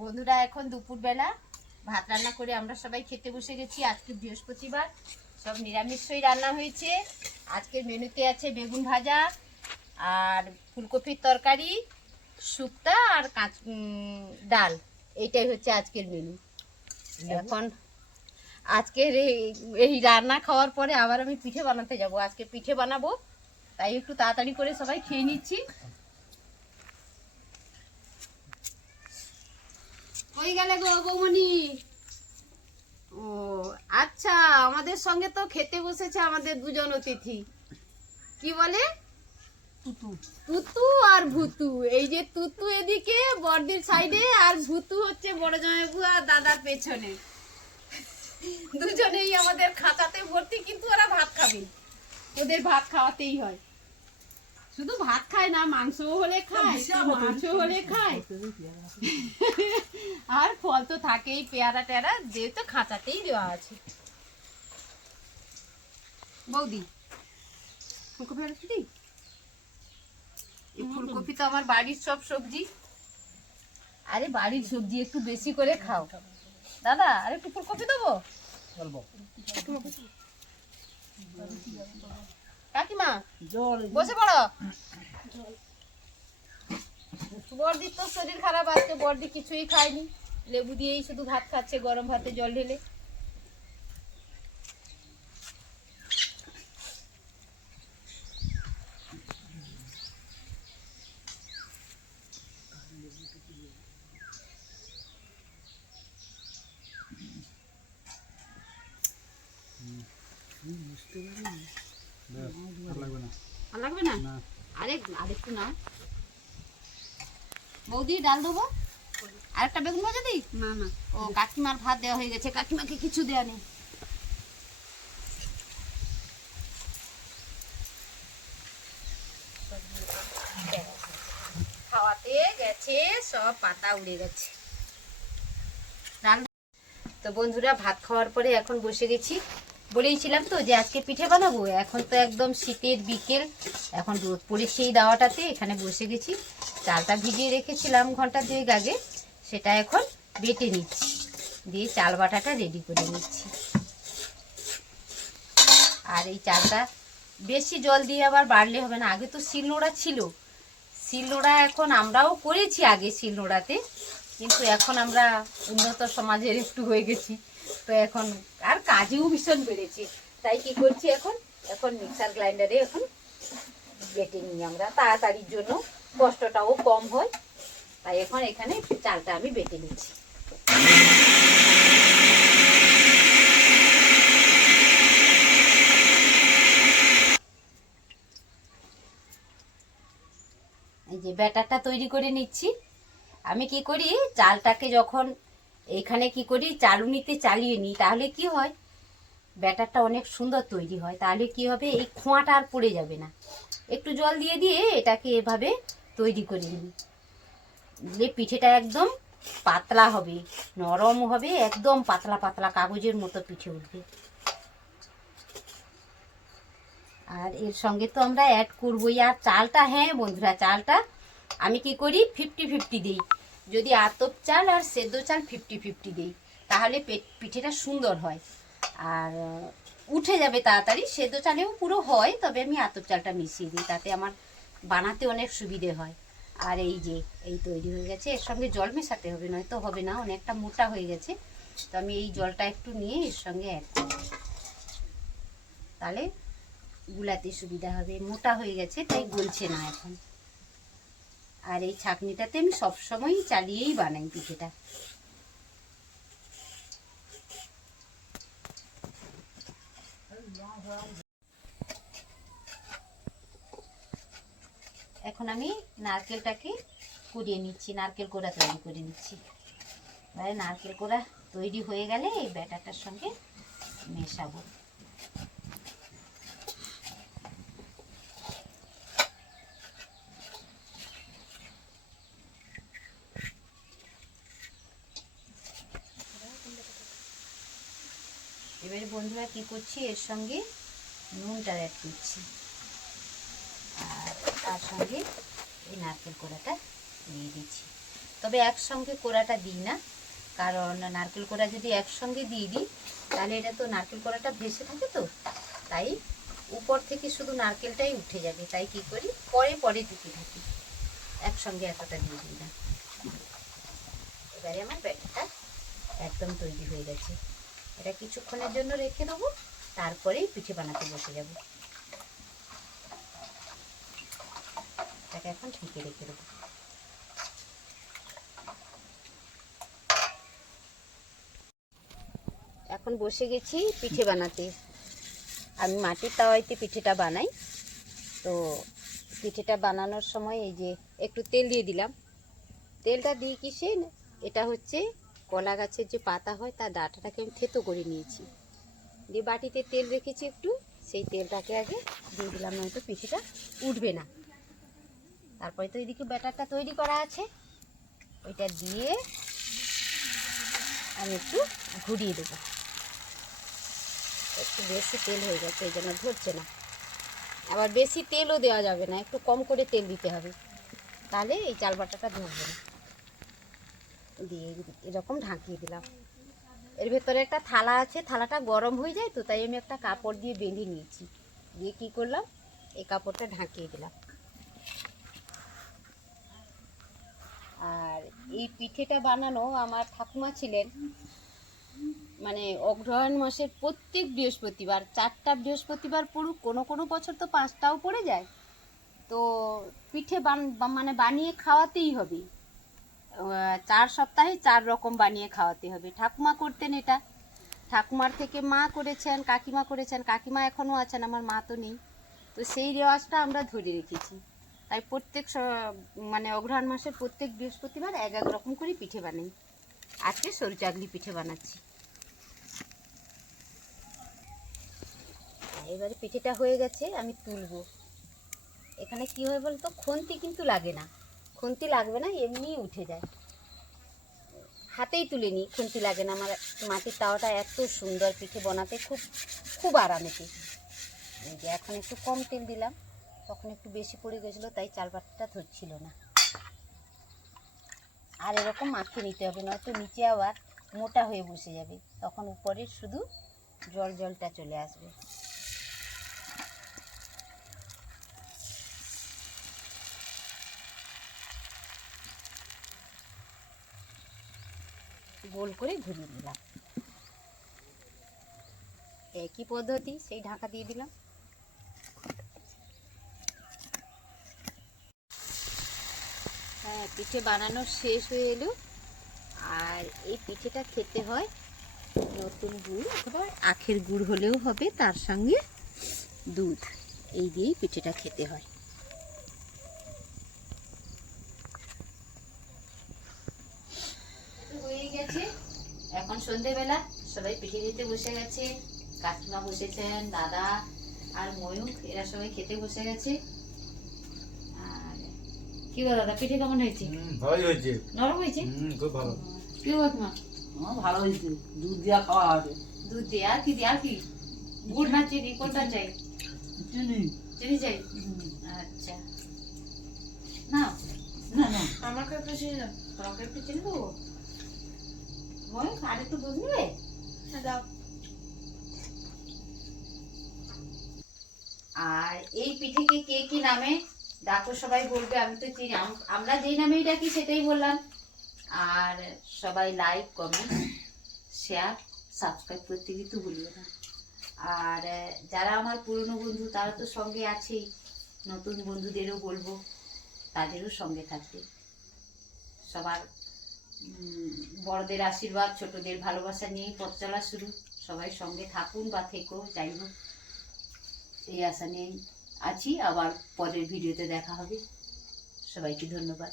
বন্ধুরা এখন দুপুরবেলা ভাত রান্না করে আমরা সবাই খেতে বসে গেছি। আজকে বৃহস্পতিবার, সব নিরামিষই রান্না হয়েছে। আজকের মেনুতে আছে বেগুন ভাজা আর ফুলকপির তরকারি, শুক্তা আর ডাল। এইটাই হচ্ছে আজকের মেনু। এখন আজকের এই রান্না খাওয়ার পরে আবার আমি পিঠে বানাতে যাব। আজকে পিঠে বানাবো, তাই একটু তাড়াতাড়ি করে সবাই খেয়ে নিচ্ছি। কই গেলে গো বৌমনি? ও আচ্ছা, আমাদের সঙ্গে তো খেতে বসেছে আমাদের দুজন অতিথি। কি বলে? তুতু। তুতু আর ভুতু। এই যে তুতু এদিকে বড়দির সাইডে, আর ভুতু হচ্ছে বড় জামাইবু আর দাদার পেছনে। দুজনেই আমাদের খাঁচাতে ভর্তি, কিন্তু ওরা ভাত খাবে। ওদের ভাত খাওয়াতেই হয়। শুধু ভাত খায় না, মাংস হলে খায়, মাছ হলে খায়, আর ফল তো থাকেই, পেয়ারা টেয়ারা, যেহেতু খাঁচাতেই দেওয়া আছে। বৌদি ফুলকপি আরেকটু দিই। এই ফুলকপি তো আমার বাড়ির সব সবজি। আরে বাড়ির সবজি একটু বেশি করে খাও। দাদা আর একটু ফুলকপি দেবো? কাকিমা বসে পড়ো। বড়দির তো শরীর খারাপ, আজকে বড়দি কিছুই খায়নি, লেবু দিয়েই শুধু ভাত খাচ্ছে, গরম ভাতে জল ঢেলে। লাগবে না? আরেকটু না। বৌদি ডাল দেবো? আরেকটা বেগুন ভাজা দিই? না না, ও কাকিমার ভাত দেওয়া হয়ে গেছে, কাকিমাকে কিছু দেওয়া নেই। খাওয়াতে গেছে, সব পাতা উড়ে গেছে। তো বন্ধুরা, ভাত খাওয়ার পরে এখন বসে গেছি। বলেইছিলাম তো যে আজকে পিঠে বানাবো। এখন তো একদম শীতের বিকেল, এখন রোদ পড়ে সেই দাওয়াটাতে এখানে বসে গেছি। চালটা ভিজিয়ে রেখেছিলাম ঘন্টা দুয়েক আগে, সেটা এখন বেটে নিচ্ছি, দিয়ে চাল বাটাটা রেডি করে নিচ্ছি। আর এই চালটা বেশি জল দিয়ে আবার বাড়লে হবে না। আগে তো শিলনোড়া ছিল, শিলনোড়া এখন আমরাও করেছি আগে শিলনোড়াতে, কিন্তু এখন আমরা উন্নত সমাজের একটু হয়ে গেছি, তো এখন আর কাজেও ভীষণ বেড়েছে। তাই কি করছি, এখন মিক্সার গ্রাইন্ডারে এখন বেটে নিই আমরা, তাড়াতাড়ির জন্য, কষ্টটাও কম হয়। তাই এখন এখানে চালটা আমি বেটে নিচ্ছি। এই যে ব্যাটারটা তৈরি করে নিচ্ছি। আমি কি করি, চালটাকে যখন এখানে কি করি, চালুনিতে চালিয়ে নিই, তাহলে কি হয়, ব্যাটারটা অনেক সুন্দর তৈরি হয়। তাহলে কি হবে, এই খোঁয়াটা আর পড়ে যাবে না। একটু জল দিয়ে দিয়ে এটাকে এভাবে তৈরি করে নিই, দিলে পিঠেটা একদম পাতলা হবে, নরম হবে, একদম পাতলা পাতলা কাগজের মতো পিঠে উঠবে। আর এর সঙ্গে তো আমরা অ্যাড করবোই। আর চালটা, হ্যাঁ বন্ধুরা, চালটা আমি কি করি, 50-50 দিই। যদি আতপ চাল আর সেদ্ধ চাল 50-50 দিই, তাহলে পিঠেটা সুন্দর হয় আর উঠে যাবে তাড়াতাড়ি। সেদ্ধ চালেও পুরো হয়, তবে আমি আতপ চালটা মিশিয়ে দিই, তাতে আমার বানাতে অনেক সুবিধে হয়। আর এই যে এই তৈরি হয়ে গেছে, এর সঙ্গে জল মেশাতে হবে, নয়তো হবে না, অনেকটা মোটা হয়ে গেছে। তো আমি এই জলটা একটু নিয়ে এর সঙ্গে অ্যাড করব, তাহলে গুলাতে সুবিধা হবে। মোটা হয়ে গেছে তাই গলছে না এখন। আর এই ছাঁকনিটাতে আমি সবসময় চালিয়েই বানাই পিঠেটা। এখন আমি নারকেলটাকে কুড়িয়ে নিচ্ছি, নারকেল কোড়া তৈরি করে নিচ্ছি। এবারে নারকেল কোড়া তৈরি হয়ে গেলে এই ব্যাটারটার সঙ্গে মেশাবো। এবারে বন্ধুরা কি করছি, এর সঙ্গে নুনটা অ্যাড করছি, আর তার সঙ্গে এই নারকেল কোড়াটা দিয়ে দিচ্ছি। তো তবে একসঙ্গে কোড়াটা দিই না, কারণ নারকেল কোড়া যদি একসঙ্গে দিয়ে দিই তাহলে এটা তো নারকেল কোড়াটা ভেসে থাকে, তো তাই উপর থেকে শুধু নারকেলটাই উঠে যাবে। তাই কি করি, পরে পরে দিতে থাকি, একসঙ্গে এতটা দিয়ে দিই না। এবারে আমার ব্যাটারটা একদম তৈরি হয়ে গেছে। এটা কিছুক্ষণের জন্য রেখে দেবো, তারপরেই পিঠে বানাতে বসে যাব। এটাকে এখন ঢেকে রেখে দেবো। এখন বসে গেছি পিঠে বানাতে। আমি মাটির তাওয়াইতে পিঠেটা বানাই। তো পিঠেটা বানানোর সময় এই যে একটু তেল দিয়ে দিলাম। তেলটা দিয়ে কিসে, এটা হচ্ছে কলা গাছের যে পাতা হয় তার ডাঁটাটাকে আমি থেতো করে নিয়েছি, দিয়ে বাটিতে তেল রেখেছি একটু, সেই তেলটাকে আগে দিয়ে দিলাম, নয়তো পিঠেটা উঠবে না। তারপরে তো এদিকে ব্যাটারটা তৈরি করা আছে, ওইটা দিয়ে আমি একটু ঘুরিয়ে দেবো। একটু বেশি তেল হয়ে গেছে, এই জন্য ধরছে না। আবার বেশি তেলও দেওয়া যাবে না, একটু কম করে তেল দিতে হবে, তাহলে এই চাল বাটাটা ধরবে না। দিয়ে এরকম ঢাকিয়ে দিলাম। এর ভেতরে একটা থালা আছে, থালাটা গরম হয়ে যায় তো, তাই আমি একটা কাপড় দিয়ে বেঁধে নিয়েছি। দিয়ে কি করলাম, এই কাপড়টা ঢাকিয়ে দিলাম। আর এই পিঠেটা বানানো আমার ঠাকুমা ছিলেন, মানে অগ্রহায়ণ মাসের প্রত্যেক বৃহস্পতিবার, 4টা বৃহস্পতিবার পড়ুক, কোনো কোনো বছর তো 5টাও পড়ে যায়, তো পিঠে মানে বানিয়ে খাওয়াতেই হবে। 4 সপ্তাহে 4 রকম বানিয়ে খাওয়াতে হবে। ঠাকুমা করতেন এটা, ঠাকুমার থেকে মা করেছেন, কাকিমা করেছেন, কাকিমা এখনও আছেন, আমার মা তো নেই। তো সেই রেওয়াজটা আমরা ধরে রেখেছি। তাই প্রত্যেক মানে অগ্রহায়ণ মাসের প্রত্যেক বৃহস্পতিবার এক এক রকম করে পিঠে বানাই। আজকে সরু চাগলি পিঠে বানাচ্ছি। এবারে পিঠেটা হয়ে গেছে, আমি তুলবো। এখানে কি হয় বলতো, খুন্তি কিন্তু লাগে না, খুন্তি লাগবে না, এমনিই উঠে যায়। হাতেই তুলে নিই, খুন্তি লাগে না। আমার মাটির তাওয়াটা এত সুন্দর, পিঠে বানাতে খুব খুব আরামেতে। এই যে এখন একটু কম তেল দিলাম, তখন একটু বেশি পড়ে গেছিলো, তাই চাল বাটাটা ধরছিল না। আর এরকম মাখিয়ে নিতে হবে, নয়তো নিচে আবার মোটা হয়ে বসে যাবে, তখন উপরের শুধু জলটা চলে আসবে। গোল করে ঘুরিয়ে দিলাম। একই পদ্ধতি, সেই ঢাকা দিয়ে দিলাম। হ্যাঁ, পিঠে বানানো শেষ হয়ে এলো। আর এই পিঠেটা খেতে হয় নতুন গুড় অথবা আখের গুড় হলেও হবে, তার সঙ্গে দুধ, এই দিয়েই পিঠেটা খেতে হয়। হয়ে গেছে, এখন সন্ধেবেলা সবাই পিঠে খেতে বসে গেছে। কাকিমা বসেছেন, দাদা আর ময়ূক, এরা সবাই খেতে বসে গেছে। আর কি বল দাদা, পিঠে কেমন হয়েছে? ভালোই হয়েছে, নরম হয়েছে, খুব ভালো। কি কাকিমা? ভালো হয়েছে, দুধ দিয়া খাওয়া হবে। দুধ দিয়ে আর কি দিয়ে, আর কি গুড় না চিনি, কোনটা চাই? চিনি। চিনি চাই, আচ্ছা। না না না, আমাকে একটু চিনি দাও, তোমাকে একটু চিনি দেবো। ময়ূক আর একটু দুধ নেবে? দাও। আর এই পিঠেকে কে কি নামে ডাকো সবাই বলবে, আমি তো চিনি, আমরা যেই নামেই ডাকি সেটাই বললাম। আর সবাই লাইক, কমেন্ট, শেয়ার, সাবস্ক্রাইব করতে কিন্তু ভুলবে না। আর যারা আমার পুরনো বন্ধু তারা তো সঙ্গে আছেই, নতুন বন্ধুদেরও বলবো তাদেরও সঙ্গে থাকতে। সবার বড়দের আশীর্বাদ, ছোটদের ভালোবাসা নিয়েই পথ চলা শুরু। সবাই সঙ্গে থাকুন বা থেকো, যাই হোক, এই আশা নিয়েই আছি। আবার পরের ভিডিওতে দেখা হবে। সবাইকে ধন্যবাদ।